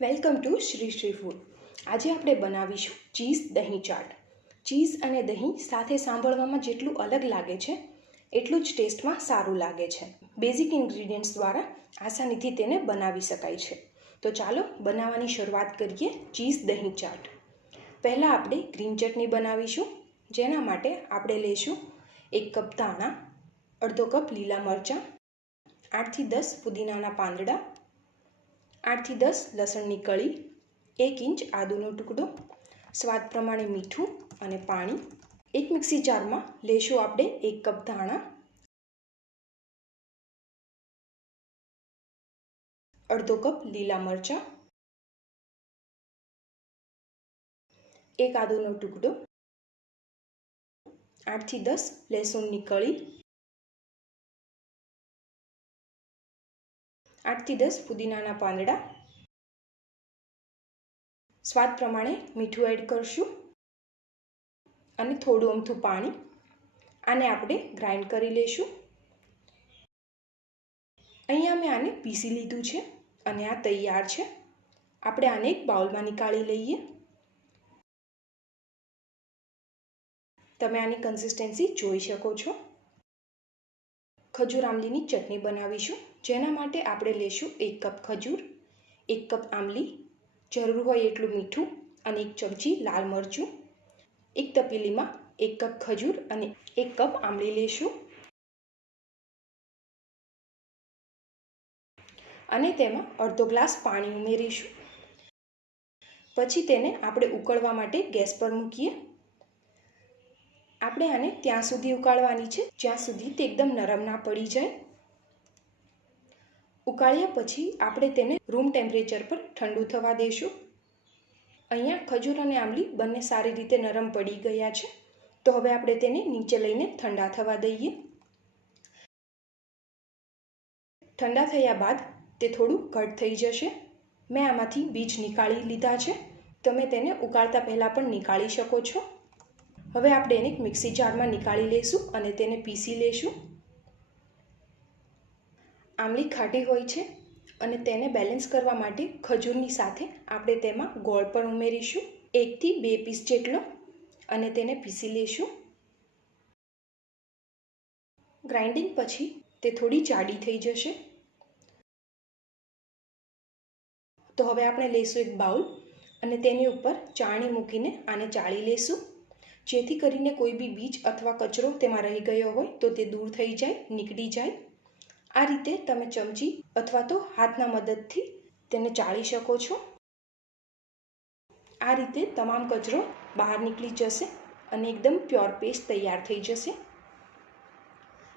Welcome to Shri Shri food. આજે આપણે બનાવીશું ચીઝ દહીં ચાટ. ચીઝ અને દહીં સાથે સાંભળવામાં જેટલું અલગ લાગે છે એટલું જ ટેસ્ટમાં સારું લાગે છે. બેઝિક ઇન્ગ્રીડિયન્ટ્સ દ્વારા આસાનીથી તેને બનાવી શકાય છે. તો ચાલો બનાવવાની શરૂઆત કરીએ ચીઝ દહીં ચાટ. પહેલાં આપણે ગ્રીન ચટણી બનાવીશું. જેના માટે આપણે લઈશું 1 કપ ધાણા, અડધો કપ લીલા મરચાં, 8 થી 10 પુદીનાના પાંદડા, 8 થી 10 લસણની કળી, 1 ઇંચ આદુનો ટુકડો, સ્વાદ પ્રમાણે મીઠું અને પાણી. એક મિક્સી જારમાં લેશું આપણે 1 કપ ધાણા, અડધો કપ લીલા મરચાં, 1 આદુનો ટુકડો, 8 થી 10 લસણની કળી, 8 થી 10 પુદીનાના પાંદડા, સ્વાદ પ્રમાણે મીઠું એડ કરશું અને થોડું અમથું પાણી. આને આપણે ગ્રાઇન્ડ કરી લઈશું. અહીંયા મેં આને પીસી લીધું છે અને આ તૈયાર છે. આપણે આને એક બાઉલમાં નીકાળી લઈએ. તમે આની કન્સિસ્ટન્સી જોઈ શકો છો. ખજૂર આમલીની ચટણી બનાવીશું. જેના માટે આપણે લઈશું 1 કપ ખજૂર, 1 કપ આમલી, જરૂર હોય એટલું મીઠું અને 1 ચમચી લાલ મરચું. એક તપેલીમાં 1 કપ ખજૂર અને 1 કપ આમલી લઈશું અને તેમાં અડધો ગ્લાસ પાણી ઉમેરીશું. પછી તેને આપણે ઉકળવા માટે ગેસ પર મૂકીએ. આપણે આને ત્યાં સુધી ઉકાળવાની છે જ્યાં સુધી તે એકદમ નરમ ના પડી જાય. ઉકાળ્યા પછી આપણે તેને રૂમ ટેમ્પરેચર પર ઠંડુ થવા દઈશું. અહીંયા ખજૂર અને આમલી બંને સારી રીતે નરમ પડી ગયા છે. તો હવે આપણે તેને નીચે લઈને ઠંડા થવા દઈએ. ઠંડા થયા બાદ તે થોડું ઘટ થઈ જશે. મેં આમાંથી બીજ નીકાળી લીધા છે. તમે તેને ઉકાળતા પહેલાં પણ નીકાળી શકો છો. હવે આપણે એને મિક્સી જારમાં નીકાળી લઈશું અને તેને પીસી લઈશું. આમલી ખાટી હોય છે અને તેને બેલેન્સ કરવા માટે ખજૂરની સાથે આપણે તેમાં ગોળ પણ ઉમેરીશું, 1 થી 2 પીસ જેટલો, અને તેને પીસી લઈશું. ગ્રાઇન્ડિંગ પછી તે થોડી જાડી થઈ જશે. તો હવે આપણે લઈશું એક બાઉલ અને તેની ઉપર ચાળણી મૂકીને આને ચાળી લઈશું. જેથી કરીને કોઈ બી બીજ અથવા કચરો તેમાં રહી ગયો હોય તો તે દૂર થઈ જાય, નીકળી જાય. આ રીતે તમે ચમચી અથવા તો હાથના મદદથી તેને ચાળી શકો છો. આ રીતે તમામ કચરો બહાર નીકળી જશે અને એકદમ પ્યોર પેસ્ટ તૈયાર થઈ જશે.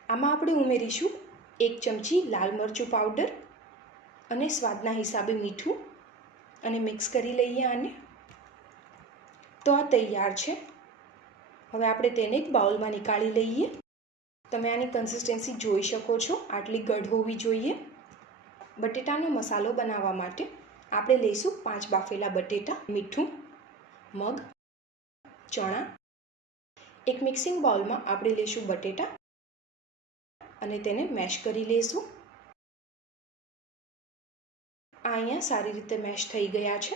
આમાં આપણે ઉમેરીશું 1 ચમચી લાલ મરચું પાવડર અને સ્વાદના હિસાબે મીઠું અને મિક્સ કરી લઈએ આને. તો આ તૈયાર છે. હવે આપણે તેને એક બાઉલમાં નીકાળી લઈએ. તમે આની કન્સિસ્ટન્સી જોઈ શકો છો. આટલી ગઢ હોવી જોઈએ. બટેટાનો મસાલો બનાવવા માટે આપણે લઈશું 5 બાફેલા બટેટા, મીઠું, મગ, ચણા. એક મિક્સિંગ બાઉલમાં આપણે લઈશું બટેટા અને તેને મેશ કરી લઈશું. આ અહીંયા સારી રીતે મેશ થઈ ગયા છે.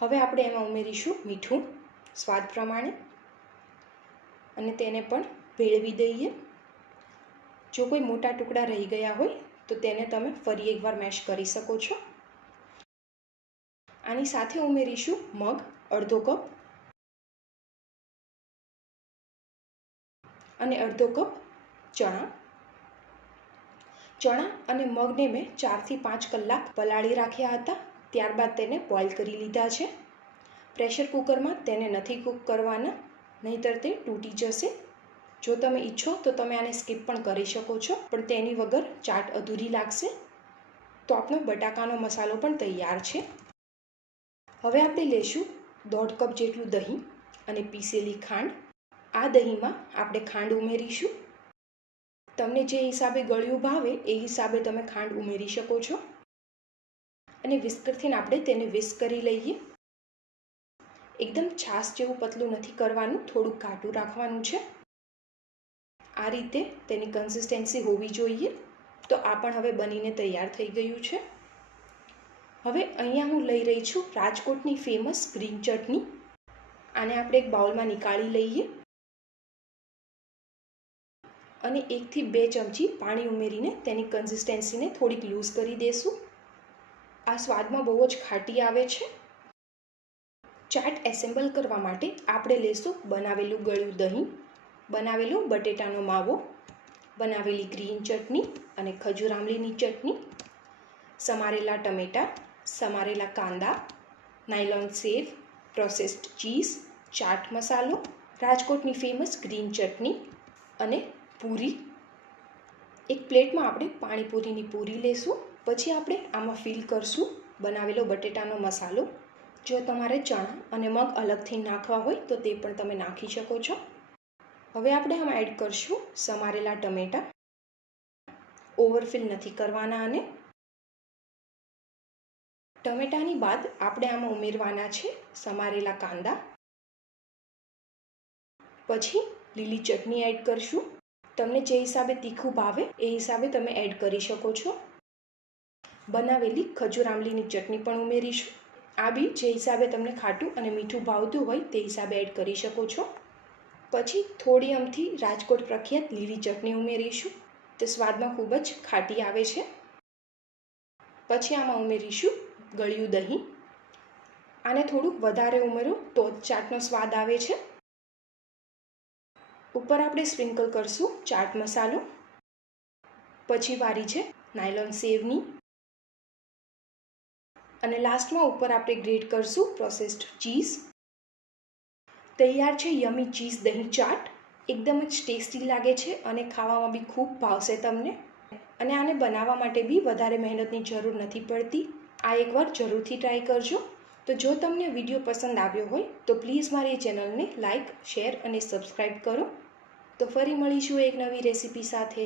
હવે આપણે એમાં ઉમેરીશું મીઠું સ્વાદ પ્રમાણે અને તેને પણ ભેળવી દઈએ. જો કોઈ મોટા ટુકડા રહી ગયા હોય તો તેને તમે ફરી એકવાર મેશ કરી શકો છો. આની સાથે ઉમેરીશું મગ, અડધો કપ, અને અડધો કપ ચણા. ચણા અને મગને મેં 4 થી 5 કલાક પલાળી રાખ્યા હતા. ત્યારબાદ તેને બોઇલ કરી લીધા છે. પ્રેશર કુકરમાં તેને નથી કૂક કરવાના, નહીંતર તે તૂટી જશે. જો તમે ઈચ્છો તો તમે આને સ્કીપ પણ કરી શકો છો, પણ તેની વગર ચાટ અધૂરી લાગશે. તો આપણો બટાકાનો મસાલો પણ તૈયાર છે. હવે આપણે લઈશું 1.5 કપ જેટલું દહીં અને પીસેલી ખાંડ. આ દહીંમાં આપણે ખાંડ ઉમેરીશું. તમને જે હિસાબે ગળ્યું ભાવે એ હિસાબે તમે ખાંડ ઉમેરી શકો છો. અને વિસ્કરથી આપણે તેને વિસ્ક કરી લઈએ. એકદમ છાશ જેવું પતલું નથી કરવાનું, થોડું ઘાટું રાખવાનું છે. આ રીતે તેની કન્સિસ્ટન્સી હોવી જોઈએ. તો આ પણ હવે બનીને તૈયાર થઈ ગયું છે. હવે અહીંયા હું લઈ રહી છું રાજકોટની ફેમસ ગ્રીન ચટણી. આને આપણે એક બાઉલમાં નીકાળી લઈએ અને 1 થી 2 ચમચી પાણી ઉમેરીને તેની કન્સિસ્ટન્સીને થોડીક લૂઝ કરી દેશું. આ સ્વાદમાં બહુ જ ખાટી આવે છે. ચાટ એસેમ્બલ કરવા માટે આપણે લેશું બનાવેલું ગળ્યું દહીં, બનાવેલો બટેટાનો માવો, બનાવેલી ગ્રીન ચટણી અને ખજૂર આમલીની ચટણી, સમારેલા ટમેટાં, સમારેલા કાંદા, નાયલોન સેવ, પ્રોસેસ્ડ ચીઝ, ચાટ મસાલો, રાજકોટની ફેમસ ગ્રીન ચટણી અને પૂરી. એક પ્લેટમાં આપણે પાણીપુરીની પૂરી લેશું. પછી આપણે આમાં ફિલ કરશું બનાવેલો બટેટાનો મસાલો. જો તમારે ચણા અને મગ અલગથી નાખવા હોય તો તે પણ તમે નાખી શકો છો. હવે આપણે આમાં એડ કરશું સમારેલા ટમેટાં. ઓવરફિલ નથી કરવાના અને ટમેટાની બાદ આપણે આમાં ઉમેરવાના છે સમારેલા કાંદા. પછી લીલી ચટણી એડ કરશું. તમને જે હિસાબે તીખું ભાવે એ હિસાબે તમે એડ કરી શકો છો. બનાવેલી ખજૂર આમલીની ચટણી પણ ઉમેરીશું. આ બી જે હિસાબે તમને ખાટું અને મીઠું ભાવતું હોય તે હિસાબે એડ કરી શકો છો. પછી થોડી અમથી રાજકોટ પ્રખ્યાત લીલી ચટણી ઉમેરીશું. તે સ્વાદમાં ખૂબ જ ખાટી આવે છે. પછી આમાં ઉમેરીશું ગળ્યું દહીં. આને થોડુંક વધારે ઉમેરો તો ચાટનો સ્વાદ આવે છે. ઉપર આપણે સ્પ્રિંકલ કરશું ચાટ મસાલો. પછી વારી છે નાયલોન સેવની અને લાસ્ટમાં ઉપર આપણે ગ્રેટ કરશું પ્રોસેસ્ડ ચીઝ. તૈયાર છે યમી ચીઝ દહીં ચાટ. એકદમ જ ટેસ્ટી લાગે છે અને ખાવામાં બી ખૂબ ભાવશે તમને. અને આને બનાવવા માટે બી વધારે મહેનતની જરૂર નથી પડતી. આ એકવાર જરૂરથી ટ્રાય કરજો. તો જો તમને વિડીયો પસંદ આવ્યો હોય તો પ્લીઝ મારી ચેનલને લાઇક, શેર અને સબસ્ક્રાઈબ કરો. તો ફરી મળીશું એક નવી રેસીપી સાથે.